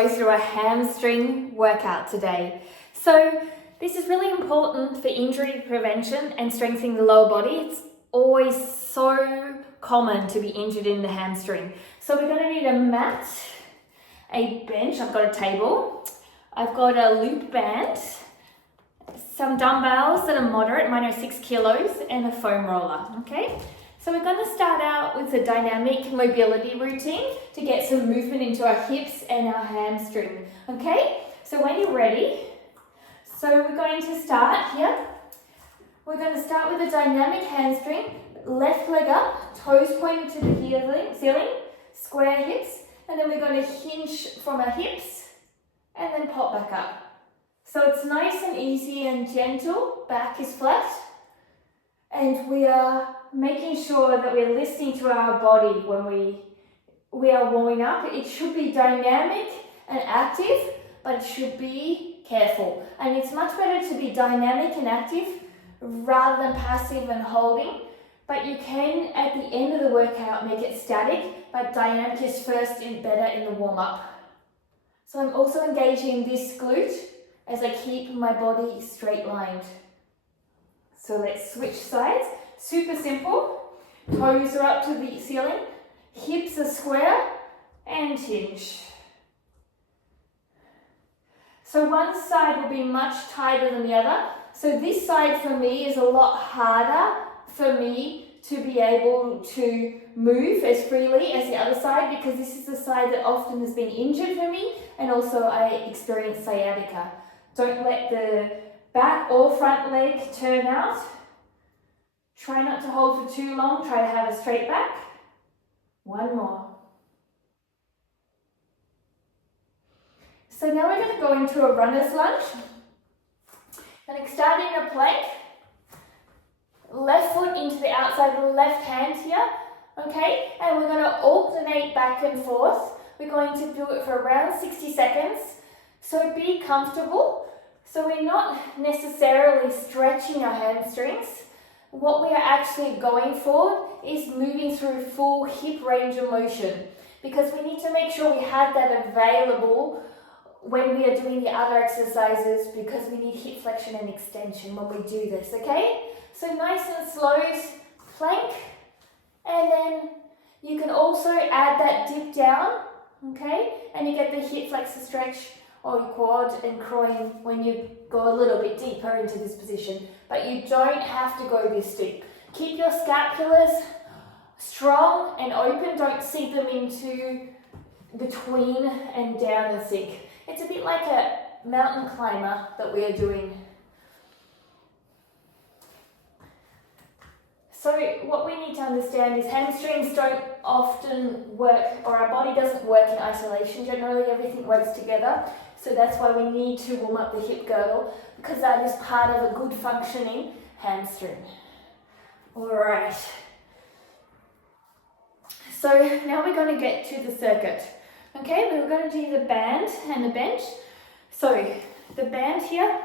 Go through a hamstring workout today. So this is really important for injury prevention and strengthening the lower body. It's always so common to be injured in the hamstring. So we're going to need a mat, a bench, I've got a table, I've got a loop band, some dumbbells that are moderate, mine are 6 kilos, and a foam roller, okay? So we're going to start out with a dynamic mobility routine to get some movement into our hips and our hamstring, okay? So when you're ready, so we're going to start here. We're going to start with a dynamic hamstring, left leg up, toes pointing to the ceiling, square hips, and then we're going to hinge from our hips and then pop back up. So it's nice and easy and gentle, back is flat, and we are making sure that we're listening to our body when we are warming up. It should be dynamic and active, but it should be careful. And it's much better to be dynamic and active rather than passive and holding. But you can, at the end of the workout, make it static, but dynamic is first and better in the warm-up. So I'm also engaging this glute as I keep my body straight-lined. So let's switch sides. Super simple. Toes are up to the ceiling, hips are square, and hinge. So one side will be much tighter than the other. So this side for me is a lot harder for me to be able to move as freely as the other side, because this is the side that often has been injured for me, and also I experience sciatica. Don't let the back or front leg turn out. Try not to hold for too long. Try to have a straight back. One more. So now we're going to go into a runner's lunge. And start in a plank. Left foot into the outside of the left hand here. Okay? And we're going to alternate back and forth. We're going to do it for around 60 seconds. So be comfortable. So we're not necessarily stretching our hamstrings. What we are actually going for is moving through full hip range of motion, because we need to make sure we have that available when we are doing the other exercises, because we need hip flexion and extension when we do this, okay? So nice and slow plank, and then you can also add that dip down, okay? And you get the hip flexor stretch or your quad and groin when you go a little bit deeper into this position. But you don't have to go this deep. Keep your scapulars strong and open. Don't sink them into between and down and sink. It's a bit like a mountain climber that we are doing. So what we need to understand is hamstrings don't often work, or our body doesn't work in isolation. Generally, everything works together. So that's why we need to warm up the hip girdle, because that is part of a good functioning hamstring. All right. So now we're going to get to the circuit. Okay, we're going to do the band and the bench. So the band here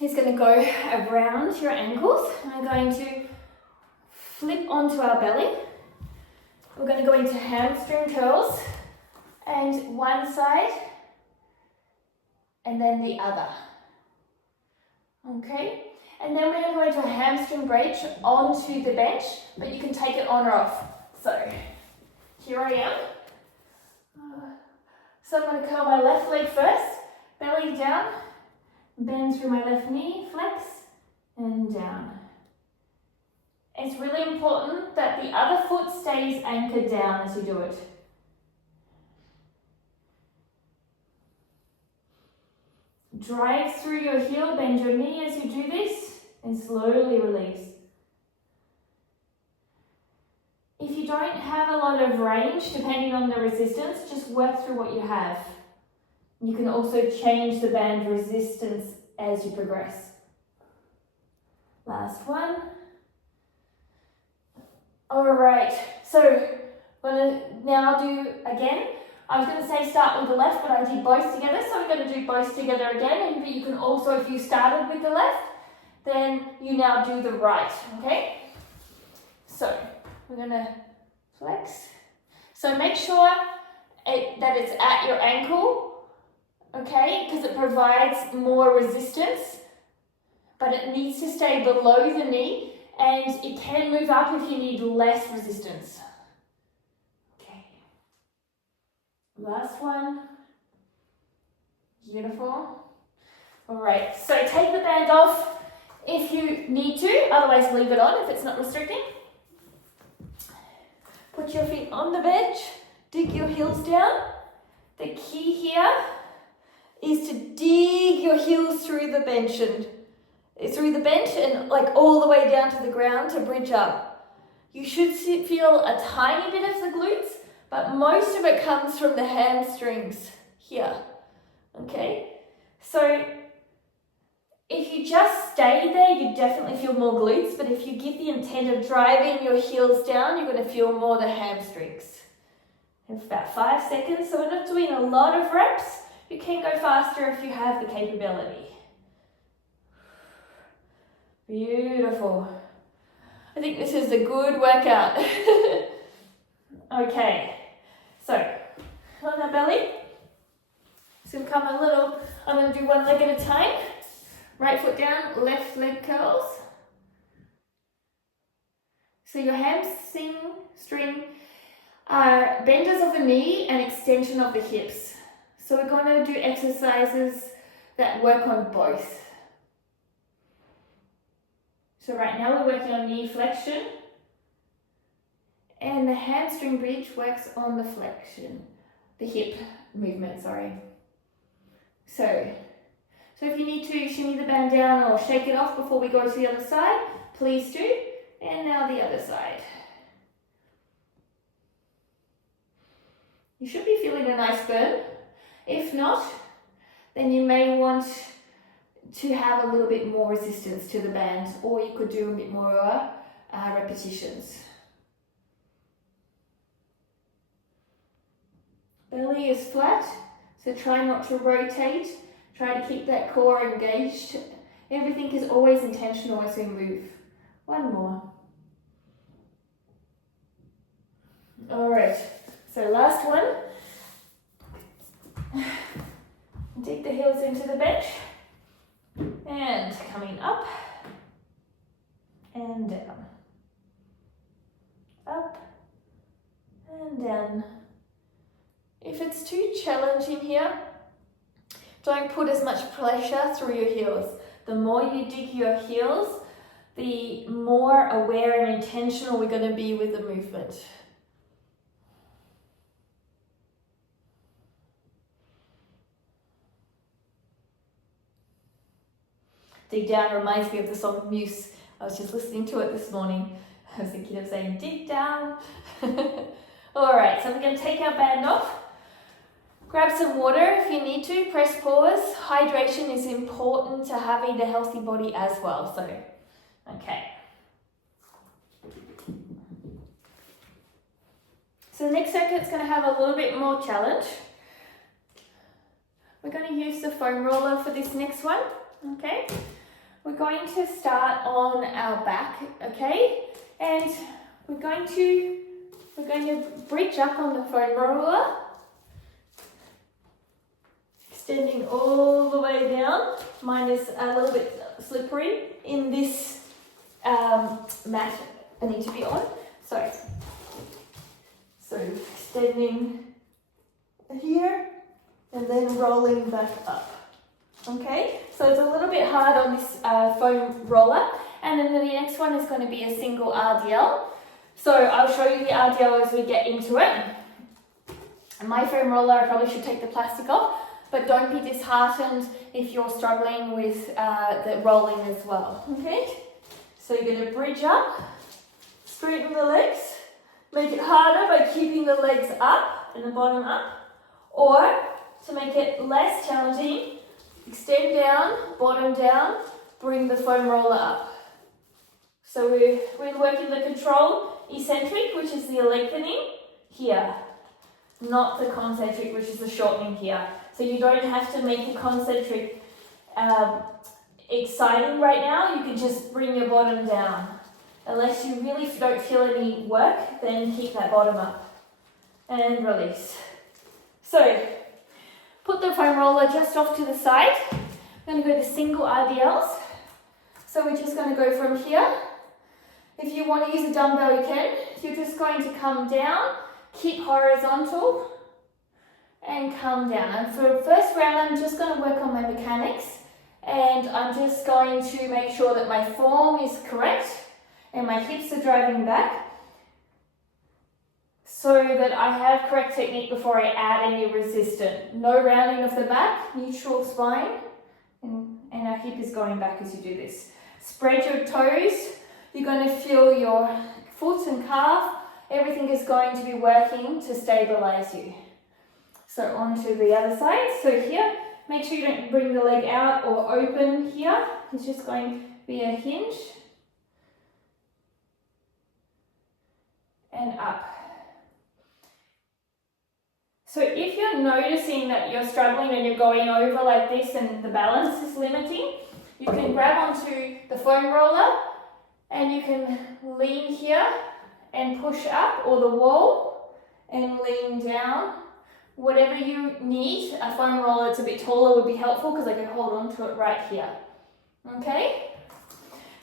is going to go around your ankles. We're going to flip onto our belly. We're going to go into hamstring curls, and one side and then the other. Okay, and then we're going to go into a hamstring bridge onto the bench, but you can take it on or off. So here I am. So I'm going to curl my left leg first, belly down, bend through my left knee, flex, and down. It's really important that the other foot stays anchored down as you do it. Drive through your heel, bend your knee as you do this, and slowly release. If you don't have a lot of range, depending on the resistance, just work through what you have. You can also change the band resistance as you progress. Last one. All right, so I'm going to now do again. I was going to say start with the left, but I did both together, so we're going to do both together again. And you can also, if you started with the left, then you now do the right, okay? So we're going to flex. So make sure that it's at your ankle, okay, because it provides more resistance, but it needs to stay below the knee, and it can move up if you need less resistance. Okay. Last one. Beautiful. All right, so take the band off if you need to, otherwise leave it on if it's not restricting. Put your feet on the bench, dig your heels down. The key here is to dig your heels through the bench and like all the way down to the ground to bridge up. You should feel a tiny bit of the glutes, but most of it comes from the hamstrings here, okay? So if you just stay there, you definitely feel more glutes, but if you give the intent of driving your heels down, you're going to feel more the hamstrings. In about 5 seconds, so we're not doing a lot of reps. You can go faster if you have the capability. Beautiful. I think this is a good workout. Okay, so on our belly. It's going to come a little, I'm going to do one leg at a time. Right foot down, left leg curls. So your hamstring are benders of the knee and extension of the hips. So we're going to do exercises that work on both. So right now we're working on knee flexion, and the hamstring bridge works on the flexion, the hip movement, sorry. So if you need to shimmy the band down or shake it off before we go to the other side, please do. And now the other side. You should be feeling a nice burn. If not, then you may want to have a little bit more resistance to the band, or you could do a bit more repetitions. Belly is flat, so try not to rotate. Try to keep that core engaged. Everything is always intentional as we move. One more. All right, so last one. Dig the heels into the bench. And coming up and down. Up and down. If it's too challenging here, don't put as much pressure through your heels. The more you dig your heels, the more aware and intentional we're going to be with the movement. Dig down reminds me of the song Muse. I was just listening to it this morning. I was thinking of saying dig down. All right, so we're going to take our band off. Grab some water if you need to, press pause. Hydration is important to having a healthy body as well, so, okay. So the next circuit's going to have a little bit more challenge. We're going to use the foam roller for this next one, okay? We're going to start on our back, okay? And we're going to bridge up on the foam roller. Extending all the way down. Mine is a little bit slippery in this mat I need to be on. So extending here and then rolling back up. Okay, so it's a little bit hard on this foam roller, and then the next one is going to be a single RDL. So I'll show you the RDL as we get into it. And my foam roller, I probably should take the plastic off. But don't be disheartened if you're struggling with the rolling as well, okay? So you're going to bridge up, straighten the legs, make it harder by keeping the legs up and the bottom up, or to make it less challenging, extend down, bottom down, bring the foam roller up. So we're working the control eccentric, which is the lengthening here, not the concentric, which is the shortening here. So you don't have to make the concentric exciting right now. You can just bring your bottom down. Unless you really don't feel any work, then keep that bottom up. And release. So put the foam roller just off to the side. I'm going to go to single RDLs. So we're just going to go from here. If you want to use a dumbbell, you can. You're just going to come down, keep horizontal, and come down. And for the first round, I'm just going to work on my mechanics, and I'm just going to make sure that my form is correct and my hips are driving back so that I have correct technique before I add any resistance. No rounding of the back, neutral spine, and our hip is going back as you do this. Spread your toes. You're going to feel your foot and calf. Everything is going to be working to stabilize you. So onto the other side. So here, make sure you don't bring the leg out or open here. It's just going to be a hinge. And up. So if you're noticing that you're struggling and you're going over like this and the balance is limiting, you can grab onto the foam roller and you can lean here and push up, or the wall and lean down. Whatever you need. A foam roller that's a bit taller would be helpful because I can hold on to it right here. Okay?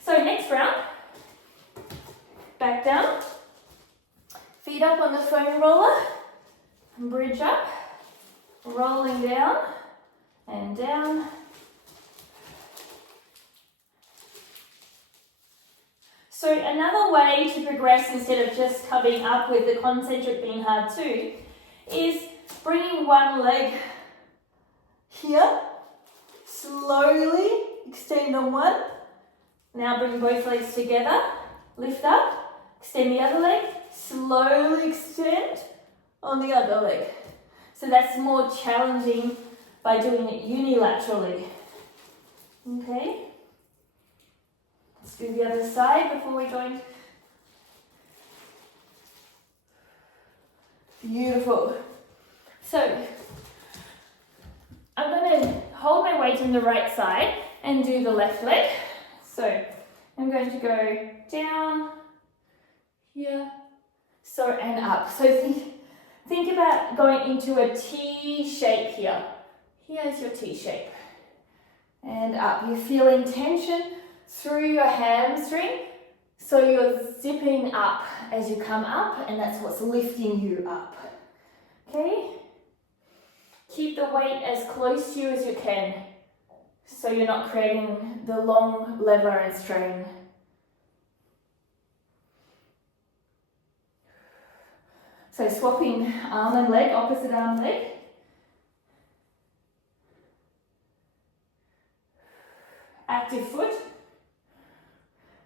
So next round, back down, feet up on the foam roller, bridge up, rolling down and down. So another way to progress instead of just coming up with the concentric being hard too is bringing one leg here, slowly extend on one. Now bring both legs together, lift up, extend the other leg, slowly extend on the other leg. So that's more challenging by doing it unilaterally. Okay? Let's do the other side before we go into... Beautiful. So, I'm going to hold my weight on the right side and do the left leg. So, I'm going to go down, here, so, and up. So think about going into a T shape here. Here's your T shape. And up. You're feeling tension through your hamstring. So you're zipping up as you come up, and that's what's lifting you up. Okay? Keep the weight as close to you as you can, so you're not creating the long lever and strain. So swapping arm and leg, opposite arm leg. Active foot.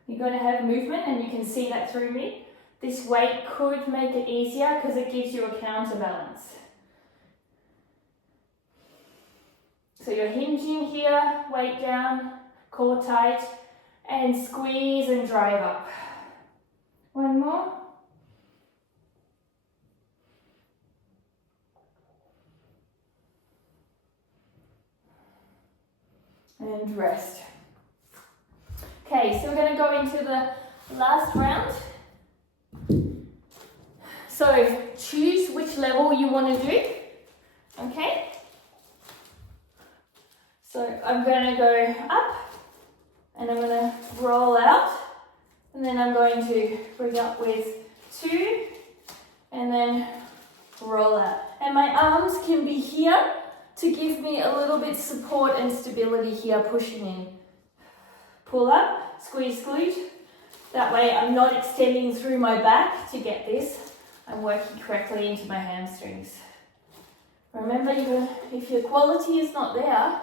You're going to have movement, and you can see that through me. This weight could make it easier because it gives you a counterbalance. So you're hinging here, weight down, core tight, and squeeze and drive up. One more. And rest. Okay, so we're going to go into the last round. So choose which level you want to do. Okay? So I'm going to go up, and I'm going to roll out, and then I'm going to bring up with 2, and then roll out. And my arms can be here to give me a little bit support and stability here, pushing in. Pull up, squeeze glute. That way I'm not extending through my back to get this. I'm working correctly into my hamstrings. Remember, if your quality is not there,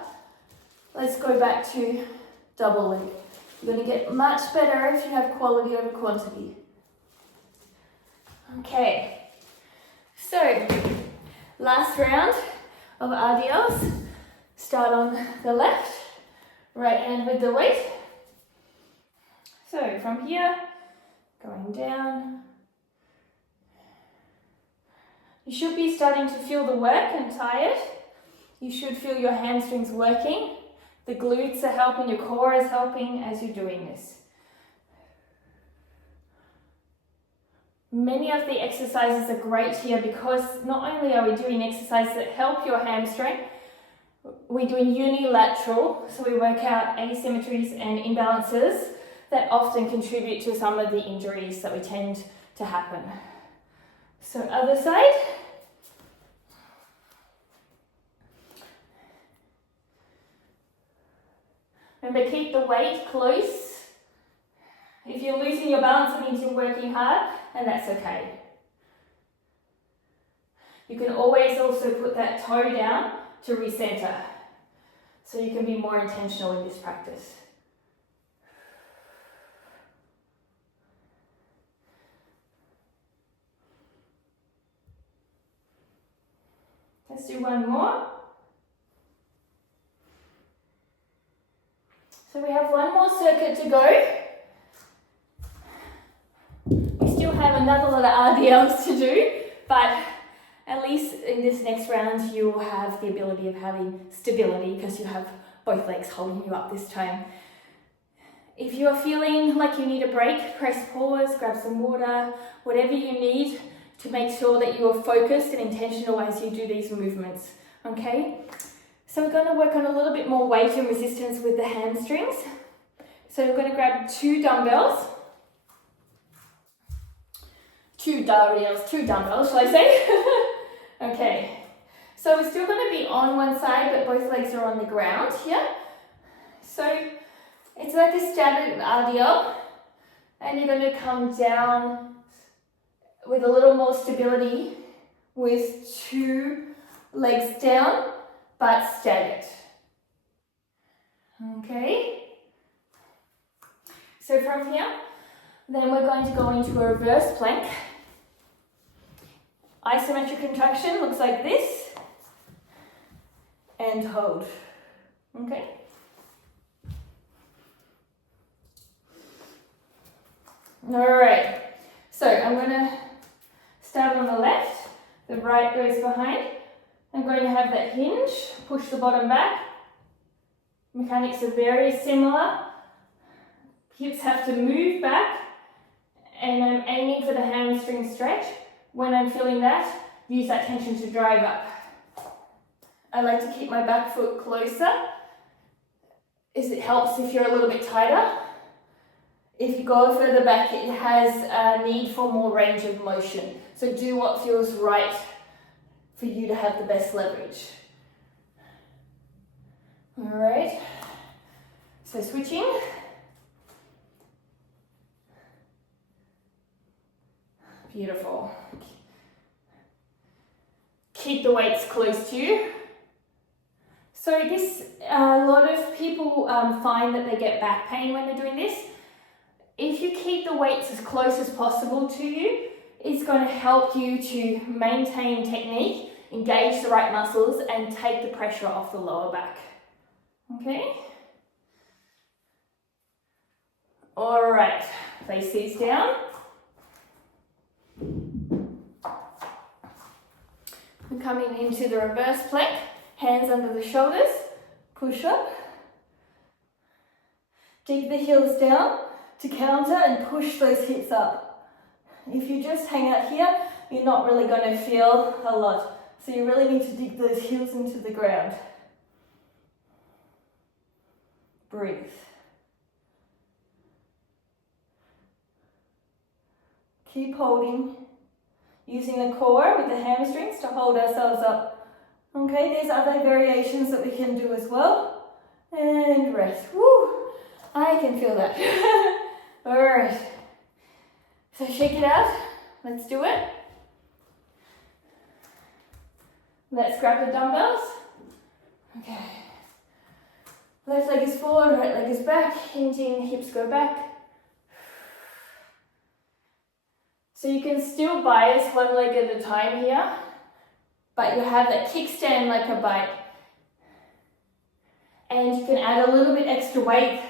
let's go back to double leg. You're going to get much better if you have quality over quantity. Okay, so last round of RDLs. Start on the left, right hand with the weight. So from here, going down. You should be starting to feel the work and tired. You should feel your hamstrings working. The glutes are helping, your core is helping as you're doing this. Many of the exercises are great here because not only are we doing exercises that help your hamstring, we're doing unilateral, so we work out asymmetries and imbalances that often contribute to some of the injuries that we tend to happen. So other side. Remember, keep the weight close. If you're losing your balance, it means you're working hard, and that's okay. You can always also put that toe down to recenter, so you can be more intentional in this practice. Let's do one more. So we have one more circuit to go. We still have another lot of RDLs to do, but at least in this next round you will have the ability of having stability because you have both legs holding you up this time. If you're feeling like you need a break, press pause, grab some water, whatever you need to make sure that you are focused and intentional as you do these movements, okay? So we're going to work on a little bit more weight and resistance with the hamstrings. So we're going to grab two dumbbells, shall I say? Okay, so we're still going to be on one side, but both legs are on the ground here. So it's like a static RDL, and you're going to come down with a little more stability with two legs down, but staggered. Okay, so from here, then we're going to go into a reverse plank. Isometric contraction looks like this, and hold, okay? All right, so I'm gonna start on the left, the right goes behind. I'm going to have that hinge, push the bottom back. Mechanics are very similar. Hips have to move back, and I'm aiming for the hamstring stretch. When I'm feeling that, use that tension to drive up. I like to keep my back foot closer, as it helps if you're a little bit tighter. If you go further back, it has a need for more range of motion. So do what feels right for you to have the best leverage. All right, so switching. Beautiful. Keep the weights close to you. So this, a lot of people find that they get back pain when they're doing this. If you keep the weights as close as possible to you, it's going to help you to maintain technique, engage the right muscles, and take the pressure off the lower back. Okay? All right, place these down. We're coming into the reverse plank, hands under the shoulders, push up. Dig the heels down to counter and push those hips up. If you just hang out here, you're not really going to feel a lot. So you really need to dig those heels into the ground. Breathe. Keep holding, using the core with the hamstrings to hold ourselves up. Okay, there's other variations that we can do as well. And rest. Woo! I can feel that. All right. So shake it out. Let's do it. Let's grab the dumbbells. Okay. Left leg is forward, right leg is back. Hinging, hips go back. So you can still bias one leg at a time here, but you have that kickstand like a bike. And you can add a little bit extra weight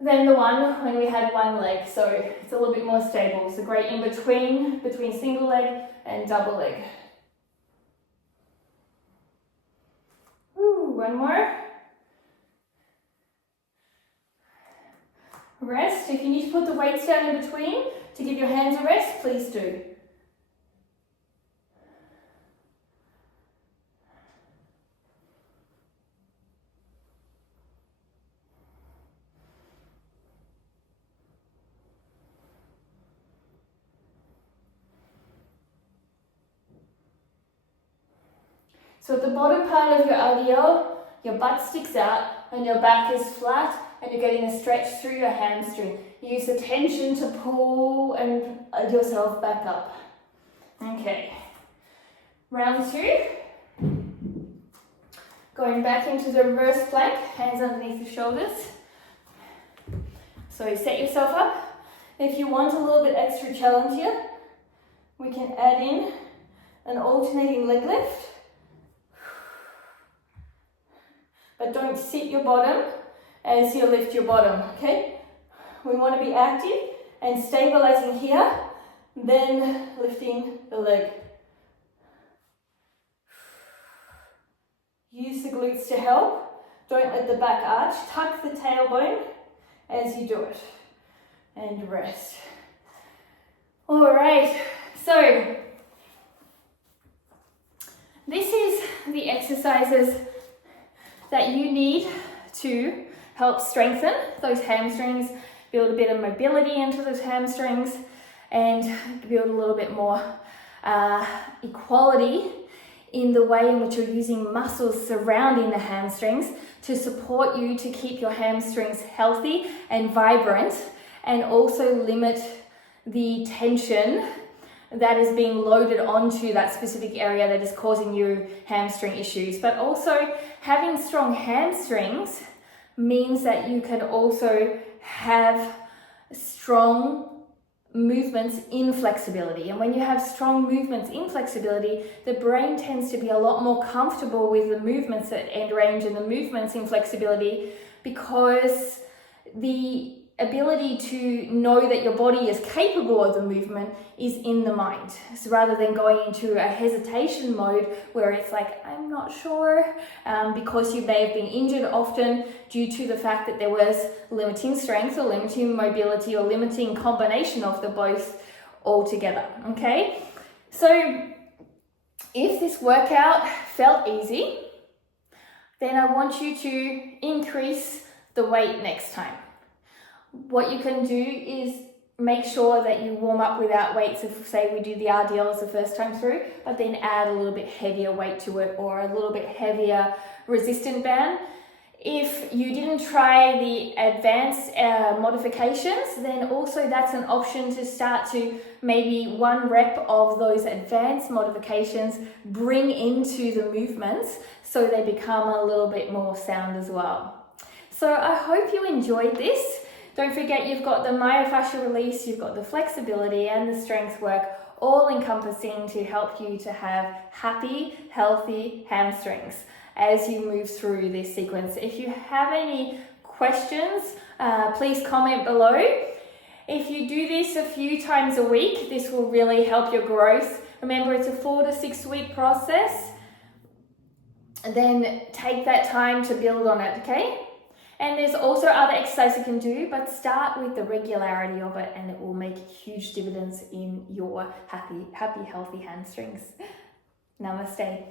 than the one when we had one leg, so it's a little bit more stable. So great in between single leg and double leg. Ooh, one more. Rest. If you need to put the weights down in between to give your hands a rest, please do. So at the bottom part of your RDL, your butt sticks out and your back is flat and you're getting a stretch through your hamstring. Use the tension to pull and yourself back up. Okay, round 2. Going back into the reverse plank, hands underneath the shoulders. So set yourself up. If you want a little bit extra challenge here, we can add in an alternating leg lift. But don't sit your bottom as you lift your bottom, okay? We want to be active and stabilizing here, then lifting the leg. Use the glutes to help. Don't let the back arch. Tuck the tailbone as you do it. And rest. All right, so this is the exercises that you need to help strengthen those hamstrings, build a bit of mobility into those hamstrings, and build a little bit more equality in the way in which you're using muscles surrounding the hamstrings to support you to keep your hamstrings healthy and vibrant, and also limit the tension that is being loaded onto that specific area that is causing you hamstring issues. But also having strong hamstrings means that you can also have strong movements in flexibility. And when you have strong movements in flexibility, the brain tends to be a lot more comfortable with the movements at end range and the movements in flexibility, because the ability to know that your body is capable of the movement is in the mind. So rather than going into a hesitation mode where it's like, I'm not sure, because you may have been injured often due to the fact that there was limiting strength or limiting mobility or limiting combination of the both altogether, okay? So if this workout felt easy, then I want you to increase the weight next time. What you can do is make sure that you warm up without weights. If say we do the RDLs the first time through, but then add a little bit heavier weight to it, or a little bit heavier resistant band. If you didn't try the advanced modifications, then also that's an option to start to maybe 1 rep of those advanced modifications bring into the movements so they become a little bit more sound as well. So I hope you enjoyed this. Don't forget, you've got the myofascial release, you've got the flexibility and the strength work, all encompassing to help you to have happy, healthy hamstrings as you move through this sequence. If you have any questions, please comment below. If you do this a few times a week, this will really help your growth. Remember, it's a 4 to 6 week process. And then take that time to build on it, okay? And there's also other exercises you can do, but start with the regularity of it and it will make huge dividends in your happy, healthy hamstrings. Namaste.